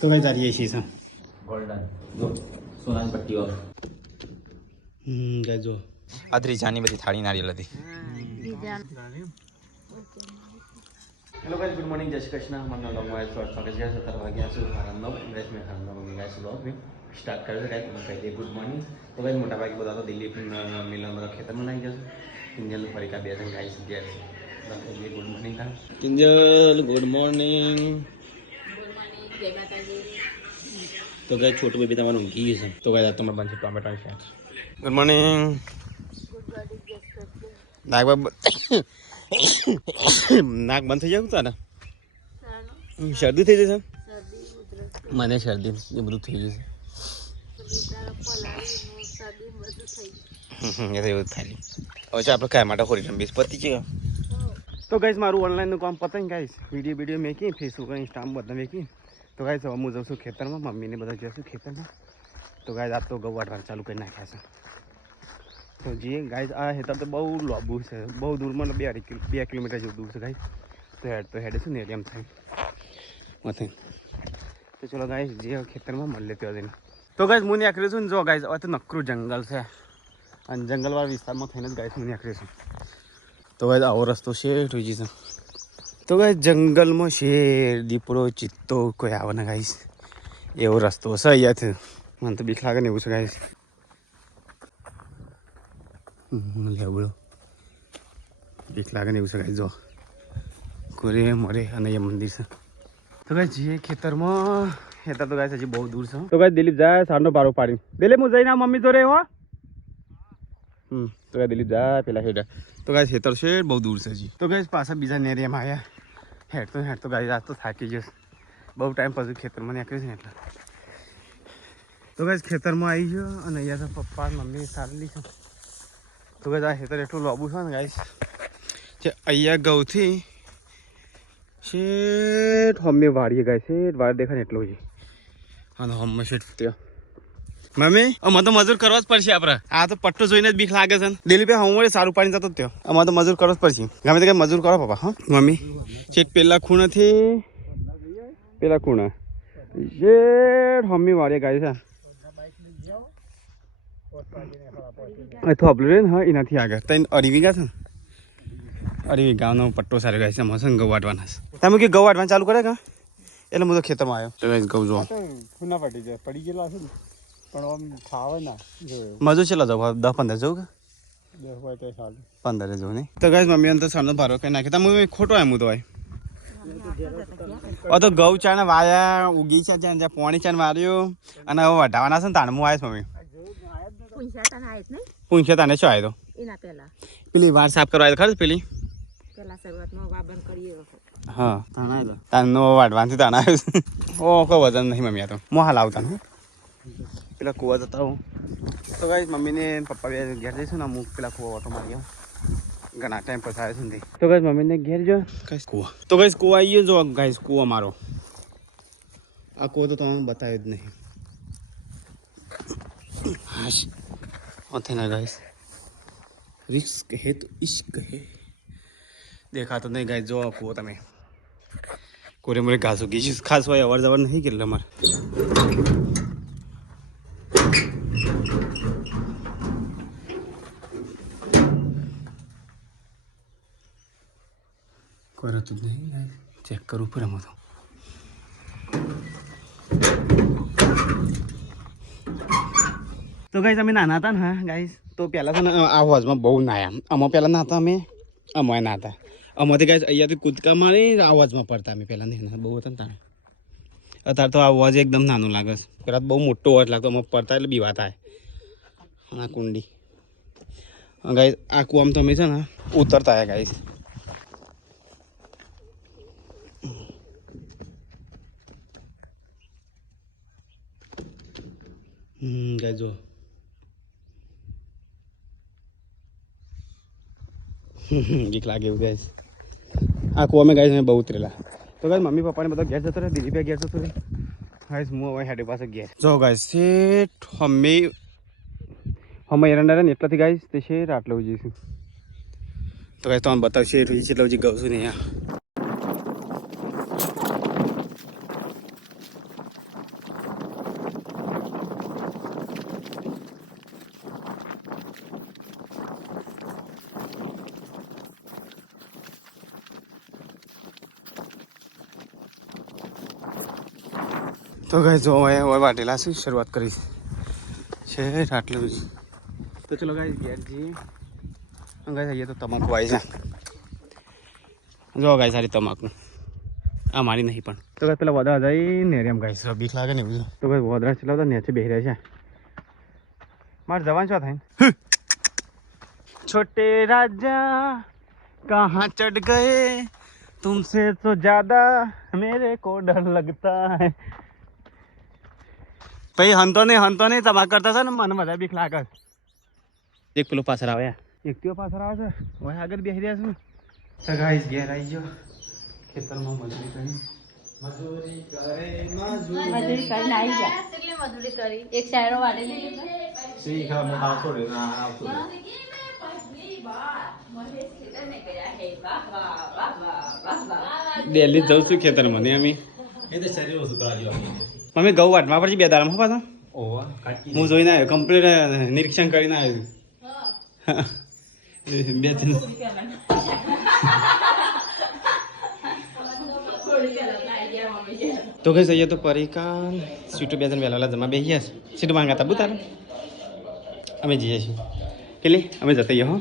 તો કઈ તારી એસી છે ગોલ્ડન જો સોનાની પટ્ટીઓ ગાઈસ જો આ ત્રીજાની બધી થાળી નારિયેલ હતી. હેલો ગાઈસ, ગુડ મોર્નિંગ, જય શ્રી કૃષ્ણ. મને લોંગમાં સ્વાગત છે. 17 વાગ્યા છે. મારા 9 ગાઈસ મેં ખાના મમ્મી ગાઈસ બ્લોગ સ્ટાર્ટ કર્યો છે. ગાઈસ કહી દઈએ ગુડ મોર્નિંગ. તો ગાઈસ મોટા ભાગે બધા તો દિલ્હી મિલન બધા ખેતરમાં નાખી જશે. કિંજલ ફરીકા બે જણ ગાઈસ ઘેર છે. કહીએ ગુડ મોર્નિંગ હા કિંજલ, ગુડ મોર્નિંગ. તો ગાઈસ છોટું બેબી તમારું ઊંઘી છે. તો ગાઈસ આ તમારા બનશે ટોમેટો શાક. Good morning. નાક બંધ થઈ જાય તારા શરદી થઈ જશે. મને શરદી એ બધું થઈ જશે. એવું થાય હવે આપણે કાંઈ માટે ખોરી રમીશ પતી છે. તો ગાઈસ મારું ઓનલાઈનનું કામ પતે ને ગાઈસ વિડીયો મેકી ફેસબુક ઇન્સ્ટામાં બધા મેકી. તો ગાઈસ હવે હું જઉં છું ખેતરમાં, મમ્મીને બધા જઈશું ખેતરમાં. તો ગાઈસ આજ તો ઘઉં વાટવાનું ચાલુ કરી નાખ્યા છે. તો જે ગાઈસ આ હેતર તો બહુ લાંબુ છે, બહુ દૂરમાં 2 કિલોમીટર જેવું દૂર છે ગાઈસ. તો હેડે છે ને એમ થાય મથે. તો ચલો ગાઈસ જે ખેતરમાં મળે ત્યાં જઈને. તો ગાઈસ હું નીકળ્યો છું ને જો ગાઈસ હવે તો નકરું જંગલ છે અને જંગલવાળા વિસ્તારમાં થઈને જ ગાઈસ હું નીકળ્યો છું. તો ગાઈસ આવો રસ્તો શેઠ હોય છે. તો ગાઈસ જંગલમાં શેર, દીપડો, ચિત્તો કોઈ આવે ને ગાઈસ એવો રસ્તો છે અહીંયાથી. મને તો બીક લાગે ને એવું છે ગાઈસ. લેવડો બીક લાગે ને એવું છે ગાઈસ. જો કોરે મરે અને એ મંદિર છે. તો ગાઈસ જે ખેતરમાં તો ગાઈસ હજી બહુ દૂર છે. તો ગાઈસ દિલીપ જાય સારનો પારો પાડી. દિલીપ હું જઈને મમ્મી જોડે હો. તો ગાઈસ દિલીપ જાય પેલા હેડા. તો ગાઈસ ખેતર છે બહુ દૂર છે હજી. તો ગાઈસ પાછા બીજા નેરિયામાં આવ્યા. હેડ તો ગાઈસ આજ તો થાકી જશે. બહુ ટાઈમ પછી ખેતરમાં નીકળ્યું છે ને એટલે. તો ગાઈસ ખેતરમાં આવી ગયો અને અહીંયા તો પપ્પા મમ્મી સારેલી છે. તો ગાઈસ આ ખેતર એટલું લાંબુ છે ને ગાઈસ જે અહીંયા ગૌથી શેઠ હમે વાળીએ ગાય શેઠ વાળ દેખાય ને એટલું છે. હા હમે શેઠ ત્યાં મમ્મી અમારે તો મજૂર કરવા જ પડશે આપણે. આ તો પટ્ટો જોઈને જ બીક લાગે છે ને. દિલીપે હું સારું પાણી જતો ત્યાં. અમારે તો મજૂર કરવો જ પડશે. ગમે તે કઈ મજૂર કરો પપ્પા. હા મમ્મી શેઠ પેલા ખૂણાથી પેલા ખૂણા શેઠ હમે વાળીએ ગાય છે. થોપલું રે ને હા એનાથી આગળ તને 2 વીઘા છે ને 2 વીઘાનો પટ્ટો સારો ગાય છે. મસન ઘઉં વાટવાના છે. તમે કે ઘઉં વાટવાનું ચાલુ કરે કા એટલે હું તો ખેતરમાં આવ્યો. તો ગાઈસ ઘઉં જો ખૂના પડી જાય પડી ગયેલા છે ને પણ આમ ખાવે ના મજૂર છેલ્લા જાવ 10-15 જવું કે 10 હોય તો સારું 15 જવું નહીં. તો ગાઈસ મમ્મી તો સારનો ભારો કઈ નાખી તમે ખોટો એમ તો હોય તો ઘઉં ચાને વાયા ઉગી છે જ્યાં પાણી ચાને વાર્યું અને હવે વઢાવાના છે ને તાણમું આવ્યો મમ્મી પૂંછ્યા તાને શું આવ્યો પેલી વાર સાફ કરવા આવ્યો ખરું પેલી હા તાનો વાટવાથી તાણા આવ્યો. ઓ કોઈ વજન નહીં મમ્મી આ તો હું હાલ આવતા ને પેલા કુવા જતા હું. તો ગાઈસ મમ્મીને પપ્પા બે ઘેર જઈશું ને અમુક પેલા કુવા ઓટો મારી ઘણા ટાઈમ પછી આવે છે ને. તો ગાઈસ મમ્મીને ઘેર જો ગાઈસ કુવા. તો ગાઈસ કુવા આવી ગયો જો ગાઈસ કુવા મારો. આ કુવો તો તમને બતાવ્યો જ નહીં. હાશ ઓથે ના ગાઈસ રિસ્ક હે તો ઇશ્ક હે. દેખાતો નહીં ગાઈસ જો કુવો તમે કોરે મોરે ઘાસ ઉગી છે. ખાસ હોય અવાર જવાર નહીં કે અમારે કરતું જ નહીં. ચેક કરવું પડે એમાં તો ગાઈસ અમે નાના હતા ને હા ગાઈસ તો પહેલાં છે ને આ હોજમાં બહુ નાયા. આમાં પહેલાં નાતા અમે નાતા આમાંથી ગાઈસ અહીંયાથી કૂદકા મારી આ હોજમાં પડતા અમે પહેલાં નહીં બહુ હતા ને તાણે. અત્યારે તો આ હોજ એકદમ નાનું લાગે છે. પહેલાં તો બહુ મોટો હોજ લાગતો અમે પડતા એટલે બીવા થાય. આ કુંડી ગાઈસ આ કુવામાં તો અમે છે ને ઉતરતા આવ્યા ગાઈસ. ગાઈસ જો બીક લાગે એવું ગાઈસ. આ કુવામાં ગાઈસ અમે બહુ ઉતરેલા. તો ગાઈસ મમ્મી પપ્પાને બધા ઘેર જતો રહે. દિલીપે ઘેર જતો રહે. ગાઈસ હું હવે હેડે પાસે ઘેર જો ગાઈસ શેઠ અમે એરંડા ને એટલાથી ગાઈસ તે શેઠ આટલું જઈશું. તો ગાઈસ તમને બતાવશે એટલું જ ગઉં છું ને અહીંયા તો ગાઈસ જો હવે વાટેલા છે શરૂઆત કરી છે આટલું જ તો ચલો ગાઈસ ઘેર જઈએ ગાઈસ અહીંયા તો તમાકુ આવી છે જો ગાઈસ સારી તમાકુ આ મારી નહીં પણ તો ગાઈસ પેલા વદરા જઈ ને એમ ગાઈસ બીક લાગે ને એવું તો ગાઈસ વદરા ચલાવતા નેચે બેહી રહ્યા છે મારે જવાનું શું થાય छोटे राजा कहाँ चढ़ गए तुमसे तो ज्यादा मेरे को डर लगता है ભાઈ હંતો નહીં તમાક કરતા છે ને મને બધા બીક લાગે એક પેલો પાછળ આવે એક તેઓ પાછળ આવે છે હવે આગળ બેસી રહ્યા છું તો ગાઈસ ઘેર આવી ગયો ખેતરમાં મજૂરી કરી એક શાયરો વાળે દિલ્હી જઉં છું ખેતર મને અમે મમ્મી ઘઉં વાટવા પડશે 2 દાડામાં પાછા હું જોઈને આવ્યો કમ્પ્લીટ નિરીક્ષણ કરીને આવ્યો 2 તો કઈ જઈએ તો પરિકાલ સીટો 2 જણ વહેલા જમા બેસી ગયા છે સીટ માંગાતા બુ તારે અમે જઈએ છીએ કેટલી અમે જતા રહીએ હો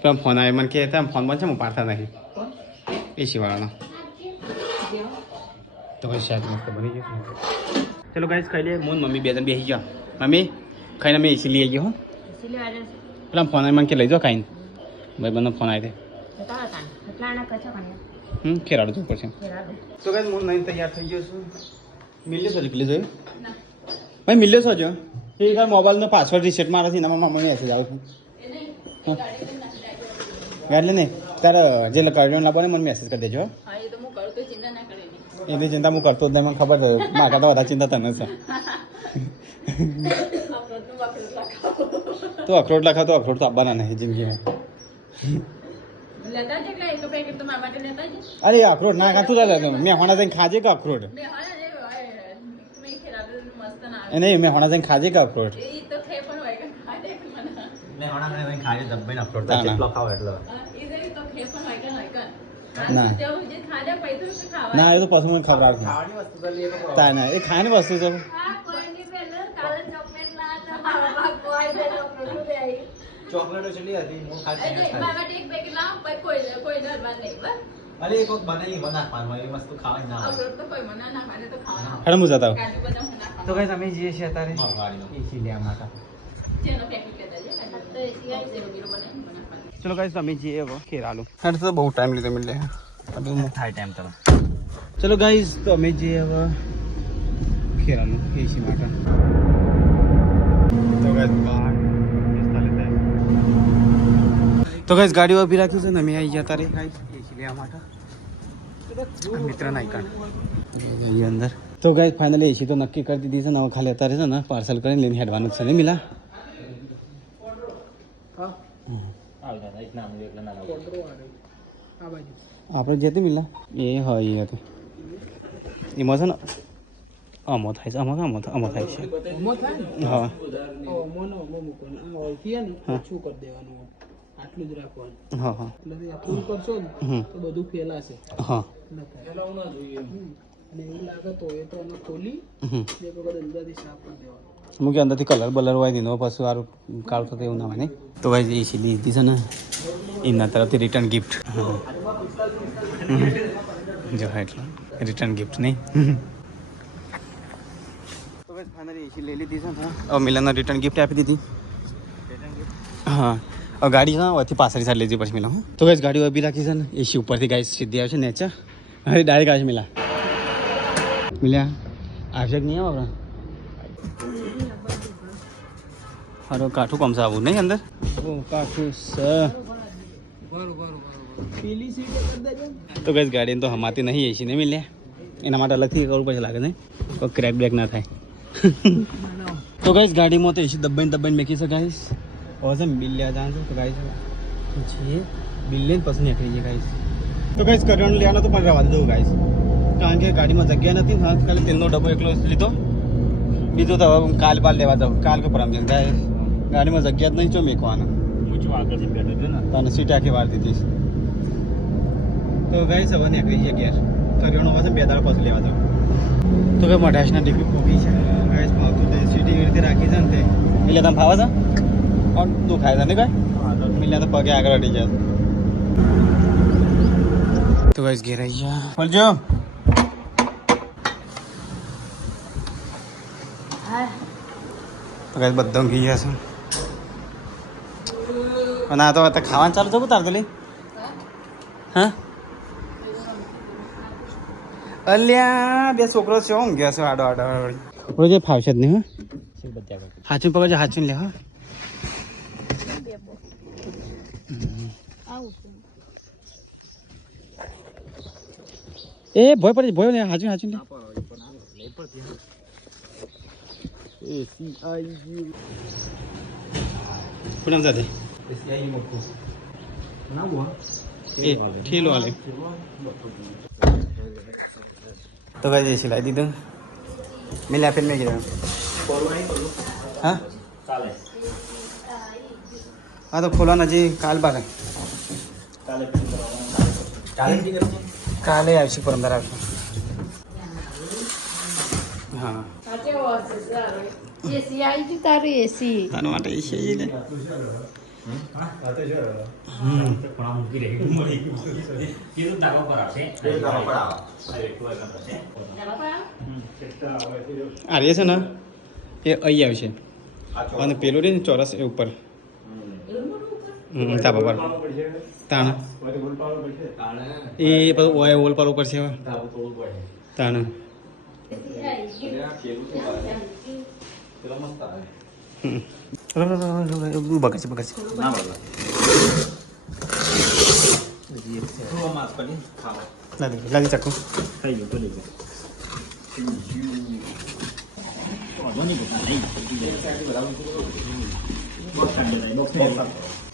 પેલા ફોન આવે મને કે ફોન બંધ છે હું પાડતા નથી એસી વાળાનો તો પછી શાયદ મસ્ત બની ગયો ચલો ગાઈસ ખાઈ લે મોન મમ્મી 2 જણ બેસી ગયા મમ્મી ખાઈને અમે એસી લઈ આવી હો પેલા ફોન આવે મને કે લઈ જાઓ ખાઈને ભાઈ બંને ફોન આવે ખેરાડું જવું પડશે તો ગાઈસ હું નહીં તૈયાર થઈ ગયો છું મિલ્યો છો કેટલી જોયું ભાઈ મિલ્યો છો જો એ યાર મોબાઈલનો પાસવર્ડ રીસેટ મારે છે એનામાં મમ્મી મેસેજ આવે છે એટલે નહીં તારે જે કાર્ડિયો લાવવાનો મને મેસેજ કરી દેજો એની ચિંતા હું કરતો જ નહીં મને ખબર છે મારા તો વધારે ચિંતા તને છે તો અખરોટ લખાવ તો અખરોટ તો આપવાના નહીં જિંદગીમાં અરે અખરોટ ના ખાતું મેં હોણા જઈને ખાજે કે અખરોટ નહીં મેં હોણા જઈને ખાજે કે અખરોટ ના એ તો પશુ મને ખબર આવશે ના એ ખાવાની વસ્તુ છે ચોકલેટો ચલી હતી હું ખાતી અરે એક વખત બનાવી બનાવવાનું એ વસ્તુ ખાવાની ના હેડો હું જતા તો કઈ તમે જઈએ છીએ અત્યારે એસી લેવા માટે ચલો ગાઈસ તમે જઈએ હવે ખેરાલુ હેડ તો બહુ ટાઈમ લીધો મિલે અબે થાય ટાઈમ તો ચલો ગાઈસ તો અમે જઈએ હવે ખેરાલુ એસી માટે તો ગાઈસ બહાર તો ગાઈસ ગાડી ઉભી રાખી છે ને અમે આવી ગયા તારે ગાઈસ એસી લેવા માટે મિત્ર નાઈકણ એ અંદર તો ગાઈસ ફાઇનલી એસી તો નક્કી કરી દીધી છે ને હવે ખાલી અત્યારે છે ને પાર્સલ કરીને લઈને હેડવાનું જ છે ને મિલા આપણે જતી મિલા એ હોય એ હતું એમાં છે ને અમો થાય છે અમો થાય છે હા આટલું જ રાખવાનું હા હા એટલે આટલું કરશો ને તો બધું ફેલાશે હા ફેલાવું ના જોઈએ અને એવું લાગે તો એ તો એને ખોલી એક વખત અંદરથી સાફ કરી દેવાનું મુકે અંદરથી કલર બલર હોય દીનો પછી સારું કાળ થતું એવું ના હોય ને તો ભાઈ એસી લીધી છે ને એના તરફથી રિટર્ન ગિફ્ટ જો એટલે રિટર્ન ગિફ્ટ નહીં તો ભાઈ ફાઇનલી એસી લઈ લીધી છે ને હવે મિલનને રિટર્ન ગિફ્ટ આપી દીધી હા હવે ગાડી હા વથી પાછળની સાઈડ લેજી પછી મિલા તો ગાઈસ ગાડી ઊભી રાખી છે ને એસી ઉપરથી ગાઈસ સીધી આવશે નેચર અરે ડાયરેક્ટ આવશે મિલા આવશે કે નહીં આવે આપણે હારો કાઠું કમ આવું નહીં અંદર ઓ કાઠું પેલી સીટ કરી દેજો તો ગાઈસ ગાડીને તો હમાતી નહીં એસી નહીં મિલ્યા એના માટે અલગથી કરવું પડશે લાગે નહીં કોઈ ક્રેક બ્રેક ના થાય તો ગાઈસ ગાડીમાં તો એસી દબાઈને મેકી છે ગાઈસ और से बिल लिया जाए तो गाइस जी बिल लेन पसंद नहीं करिए गाइस तो गाइस करियोन लेना तो પણ રવા દો ગાइस કારણ કે ગાડીમાં જગ્યા નથી હા ખાલી તેલનો ડબ્બો એકલો લીધો બીજું તો કાલ બાલ લેવા જાવ કાલ કે પરમ દિન ગાइस ગાડીમાં જગ્યા જ નહીં જો મેકવાના ઊંચું આગળથી બેઠો છે ને તને સીટ આખી વાર દીધી તો ગાइस હવે નીકળી ગયા કરિયોનો પાસે 2 દાડા પછી લેવા જાવ તો કે મઢાસના ડીપી ફૂકી છે ગાઈસ ભાવતું તે સીટી એવી રીતે રાખી છે ને તે એટલે તમે ફાવે છે ઓર દુખાય છે ને કઈ મિલ્યા તો પગે આગળ અડી જાય તો ગાઈસ ઘેર આવી ગયા બોલજો તો ગાઈસ બધા ઊંઘી ગયા છે અને આ તો ખાવાનું ચાલુ થયું તાર તો લે હા અલ્યા બે છોકરો છે ઊંઘ ગયા છે આડો આડો ઓલો જે ફાવશે જ નહીં હા હાચું પકડજો હાચું લે હા એ ભય પડે ભય લે હાચું હાચું લે પૂનમ દાદી એ ઠેલો આલે તો કઈ જઈશ લાવી દીધું મિલ્યા ફેર મેં કીધું હા હા તો ખોલવાના હજી કાલ બાર કાલે આવશે પરમદાર આવશે હા એસી આવી ગયું તારું એસી આના માટે એ છે ને આ રે છે ને એ અહીં આવશે અને પેલું રે ને ચોરસ એ ઉપર ધાબા પર તાણ એ બધું ઓય ઓલ પર ઉપર છે તાણ બગડશે બગડશે લાદી ચાકુ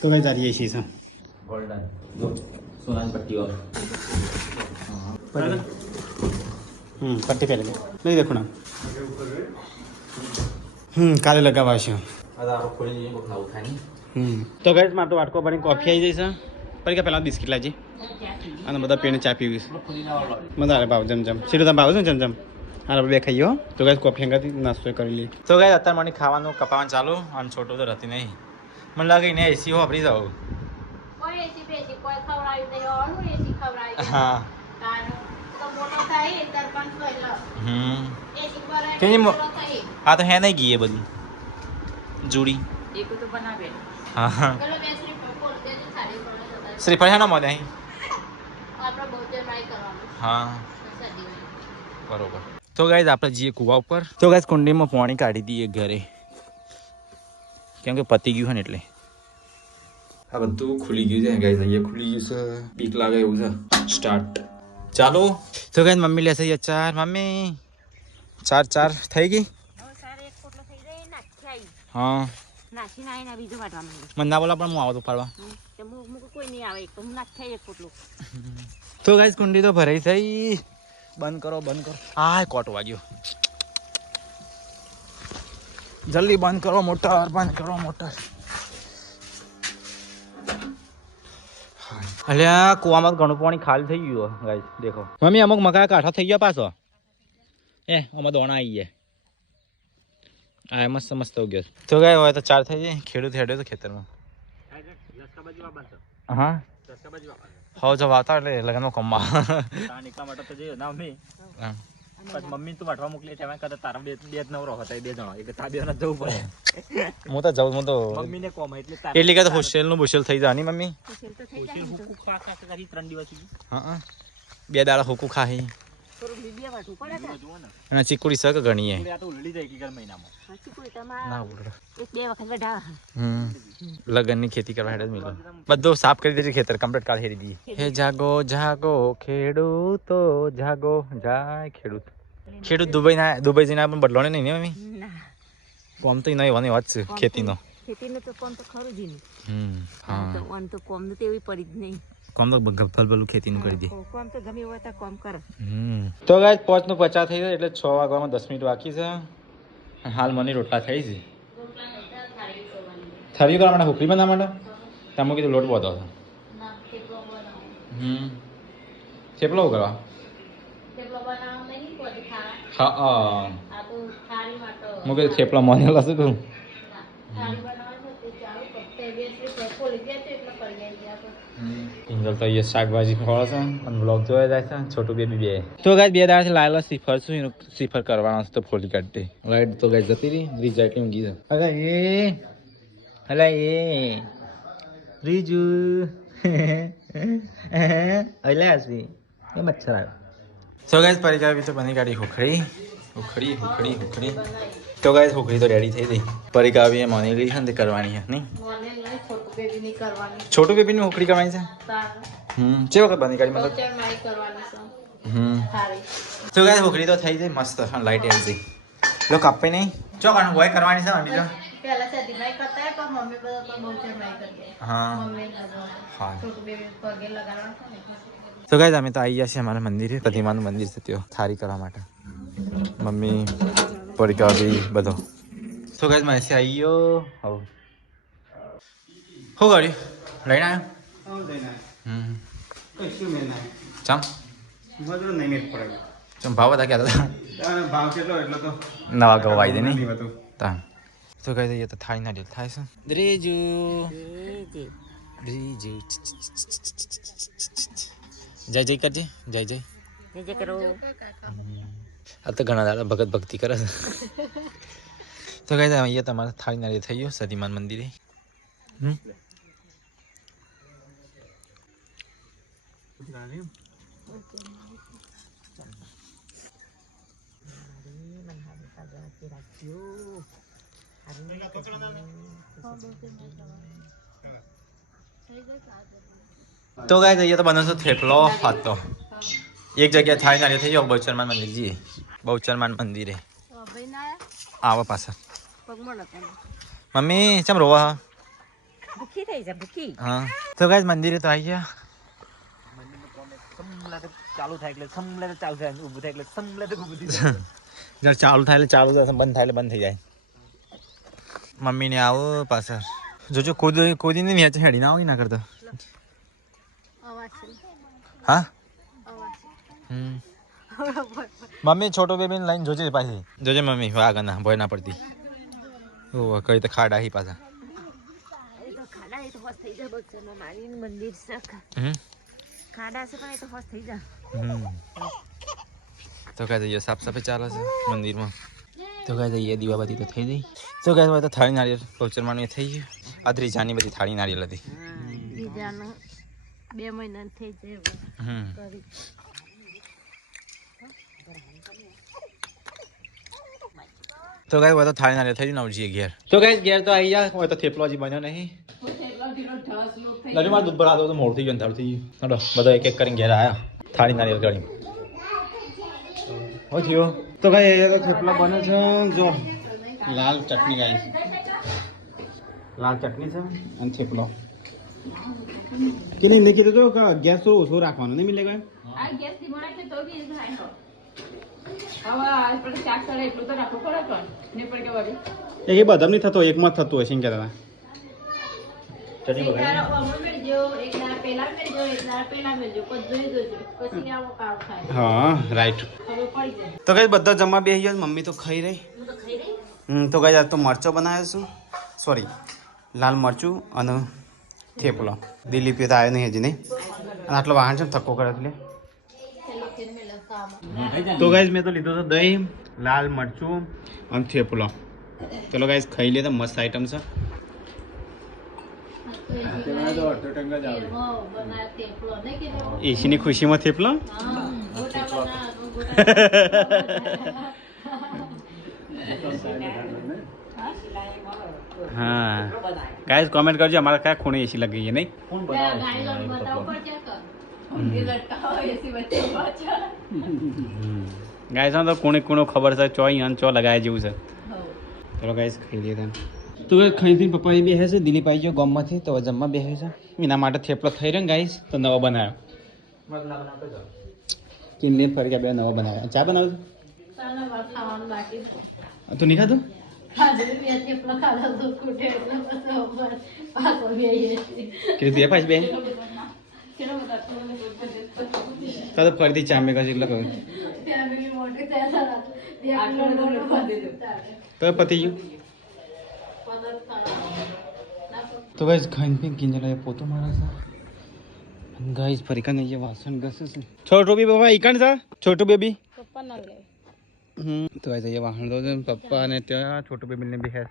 તો કઈ જારીએ છીએ સર ગોલ્ડન સોનાની પટ્ટીઓ પટ્ટી પહેલે લઈ દેખો ના કાલે લગાવવા છે તો ગઈ મારે તો વાટકો ભરીને કોફી આવી જઈશ પછી કે પહેલાં બિસ્કિટ લાવજે અને બધા પીને ચા પીવીશ મજા આવે ભાવ જમજમ સીધું તમે ભાવ છો ને જમજમ હા બે ખાઈએ હો તો ગઈ કોફી અંગાથી નાસ્તો કરી લઈએ તો ગઈ અત્યારે મને ખાવાનું કપાવાનું ચાલુ અને છોટું તો રહેતી નહીં મને લાગે ને એસી વાપરી જાવ કોઈ એસી બેસી કોઈ ખવડાવી દેવાનું એસી ખવડાવી હા તો મોટો થાય તાર પાંચ પહેલો એસી પર હા તો હે નહીં ગઈ એ બધું જોડી એક તો બનાવે હા હા ચલો બે શ્રીફળ ફોડ દેજો સાડી પર શ્રીફળ હે ના મળે અહીં આપણે બહુ ટ્રાય કરવાનું હા સદી બરોબર તો ગાઈઝ આપણે જઈએ કૂવા ઉપર તો ગાઈઝ કુંડીમાં પાણી કાઢી દઈએ ઘરે કેમ કે પતી ગયું છે ને એટલે આ બધું ખુલી ગયું છે ગાઈઝ અહીંયા ખુલી ગયું છે બીક લાગે એવું છે સ્ટાર્ટ ચાલો તો ગાઈઝ મમ્મી લેશે ચાર મમ્મી ચાર થઈ ગઈ સારે એક પોટલો થઈ જાય નાખી હા નાખી ના આવીને બીજો વાટવા માંડે મને ના બોલા પણ હું આવો તો પાડવા તો મુક કોઈ નહીં આવે એક તો હું નાખી એક પોટલો તો ગાઈઝ કુંડી તો ભરાઈ થઈ બંધ કરો આ કોટ વાગ્યો જલ્દી બંધ કરો મોટર અલ્યા કુવામાં ઘણું પાણી ખાલી થઈ ગયું ગાઈસ દેખો મમ્મી અમુક મકા કાઠા થઈ ગયા પાછો આમાં દોણા આવી ગયા આ મસ્ત મસ્ત થઈ ગયો તો ગાય હોય તો ચાર થઈ જાય ખેડૂત હેડ્યો તો ખેતરમાં હા હવ જો વાતા એટલે લગનમાં કમવા મમ્મી તું વાટવા મોકલી છે તારા બે જ નવરો હતા બે જણા એટલે તા બે જવું પડે હું તો જાઉં હું તો મમ્મીને કોમ એટલે એટલી કે હોસ્ટેલ નું ભૂસેલ થઈ જાય મમ્મી 3 દિવસ હા બે દાડા હુકુ ખાહી અને ચીકુડી સક ગણીએ લગનની ખેતી કરવા હેડે મિલો બધું સાફ કરી દેજે ખેતર કમ્પ્લીટ કાઢી હેરી દઈએ હે જાગો જાગો ખેડૂતો જાગો જાય ખેડૂત દુબઈ જઈને પણ બદલો નહીં ને મમ્મી કોમ તો નહીં વાની વાત છે ખેતીનો તો કોમ તો ખરું જ હા તો કોમ તો તેવી પડી જ નહીં કોમ તો ભલભલું ખેતીનું કરી દે કોમ તો ગમે હોય તો કોમ કરે તો ગાઈસ 5 નું 50 થઈ જાય એટલે 6 વાગવામાં 10 મિનિટ બાકી છે હાલ મને રોટલા થઈ છે થરી કરવા માટે હુકરી બનાવવા માટે તમે કીધું લોટ બધો થેપલો કરવા હા આ તો થાળી માટે હું કઈ થેપલા મને લસું કહું થાળી બનાવવાનું તે ચાલુ ફક્ત એબીએસલી ખોલી ગયા છે એટલે કરી આવી આપણે કિંજલ તો અહીંયા શાકભાજી ખોળે છે અને બ્લોગ જોયા જાય છે છોટું બેબી બે તો ગાય બે દાડાથી લાયેલો શ્રીફળ છું એનું શ્રીફળ કરવાનો છે તો ફોલી કાઢી લાઈટ તો ગાય જતી રહી રીજ એટલી ઊંઘી છે હલા એ રીજુ અલા હસી એ મચ્છર આવ્યો તો ગાય પરિકાર બી તો બની કાઢી હુખડી તો ગાય હુખડી તો રેડી થઈ ગઈ પરિકા બી માની ગઈ છે ને તે કરવાની છે નહીં મને નહીં છોટું બેબી ની કરવાની છોટું બેબીની હુખડી કરવાની છે જે વખત બની કાઢી મતલબ બહુ માઈ કરવાની છે થાળી તો ગાય હુખડી તો થઈ જાય મસ્ત લાઈટ એલજી લો કાપે નહીં ચો કાનું હોય કરવાની છે મમ્મી તો પહેલા સદી માઈ કરતા હે પણ મમ્મી બધા તો બહુ માઈ કરતી હા મમ્મી હા છોટું બેબી પગે લગાડવાનું છે ને તો ગાય અમે તો આવી ગયા છીએ અમારા મંદિરે પ્રતિમાનું મંદિર છે ત્યાં થારી કરવા માટે મમ્મી પરિકા બી બધો તો ગાય મારે છે આવી ગયો હવ શું કર્યું લઈને આવ્યો કશું મેં ના ચમ બધું નહીં મેળ પડે ચમ ભાવ બધા કહેતા હતા ભાવ કેટલો એટલો તો નવા ગવાઈ દે નહીં હતું તા તો ગાય તો થાળી ના થાય છે દ્રેજુ દ્રેજુ જય જય કરજે જય જય આ તો ઘણા દાડા ભગત ભક્તિ કરે છે તો કઈ અહીંયા તમારે થાળી નાળી થઈ ગયું સતીમાન મંદિરે તો ગાય જઈએ તો બનશો થેપલો હતો એક જગ્યાએ થાળી નાળી થઈ ગયો બહુચરમાન મંદિર જઈએ બહુચરમાન મંદિરે ભાઈ ના આવો પાછા પગમાં નતા મમ્મી ચમ રોવા ભૂખી થઈ જા ભૂખી હા તો ગાય મંદિરે તો આવી ગયા ચાલુ થાય એટલે સમલે ચાલુ થાય ઊભું થાય એટલે સમલે ઊભું થઈ જ્યારે ચાલુ થાય એટલે ચાલુ થાય બંધ થાય એટલે બંધ થઈ જાય મમ્મીને આવો પાછળ જોજો કૂદીને નેચે હેડી ના આવી ના કરતા અવાજ હા અવાજ મમ્મી છોટો બેબીને લઈને જોજે પાછી જોજે મમ્મી વાગ ના ભય ના પડતી ઓ કઈ તો ખાડા હી પાછા એ તો ખાડા એ તો હોશ થઈ જાય બચ્ચાનો મારી મંદિર છે ખાડા છે પણ એ તો હોશ થઈ જાય તો કહે જઈએ સાફ સફાઈ ચાલે છે મંદિરમાં તો કહે જઈએ દીવાબત્તી તો થઈ ગઈ તો કહે તો થાળી નારિયેળ બહુચરમાનું એ થઈ ગયું આ ત્રીજાની બધી થાળી નારિયેળ હતી બીજાનો 2 મહિના થઈ જાય કરી તો ગાય હોય તો થાળી નારિયેળ થઈ ગયું નવજીએ ઘેર તો ગાય ઘેર તો આવી ગયા હોય તો થેપલો હજી બન્યો નહીં લડુ મારે દૂધ ભરાતો તો મોડું થઈ ગયું થાળ થઈ ગયું બધા એક એક કરીને ઘેર આવ્યા થાળી નારિયેળ કરી હો થયો તો ગાય તો થેપલા બને છે જો લાલ ચટણી ગાય લાલ ચટણી છે અને થેપલો કે નહીં લખી દો કે ગેસ તો ઓછો રાખવાનો નહીં મિલે ગાય આ ગેસ દિમાગ છે તો બી થાય હો હવે આ પર ચાક કરે એટલું તો રાખવું પડે પણ ને પર કે વાળી એ બધા નહીં થતો એકમાં જ થતું હોય છે એમ કહેતા ચટણી બગાડી હા રાઈટ તો કઈ બધા જમવા બેસી ગયા મમ્મી તો ખાઈ રહી તો કઈ આજ તો મરચો બનાવ્યો છું સોરી લાલ મરચું અને થેપલો દિલીપી તો આવ્યો નહીં હજી નહીં અને આટલો વાહન છે ને થક્કો કરે એટલે તો ગાઈઝ મેં તો લીધું તો દહીં લાલ મરચું અને થેપલો ચલો ગાઈઝ ખાઈ લે તો મસ્ત આઈટમ છે એસીની ખુશીમાં થેપલો હા ગાઈઝ કોમેન્ટ કરજો અમારા કયા ખૂણે એસી લગી છે નહીં ગાઈઝ તો કોણે કોનો ખબર છે ચો અહીં ચો લગાય જેવું છે ચલો ગાઈઝ ખાઈ લઈએ તમે તો ખાઈ પપ્પા એ બેસે છે દિલીપ આવી ગયો ગામમાંથી તો જમવા બેસે છે એના માટે થેપલો થઈ રહ્યો ને ગાઈઝ તો નવો બનાવ્યો કિનલે ફરી ગયા બે નવો બનાવ્યો ચા બનાવ્યું તો નહીં ખાધું કે બે પાંચ બે તો ફરીથી ચા મેં કશું એટલે કહ્યું તો પતિ ગયું તો ગાઈસ ખાઈને પીને કિંજલા પોતો મારા છે ગાઈસ ફરી કાને ये વાસણ ઘસે છે છોટો બી બાબા ઈકણ છે છોટો બેબી પપ્પા ના લે તો ગાઈસ ये વાહણ દો છે પપ્પા અને ત્યાં છોટો બેબી ને બી હે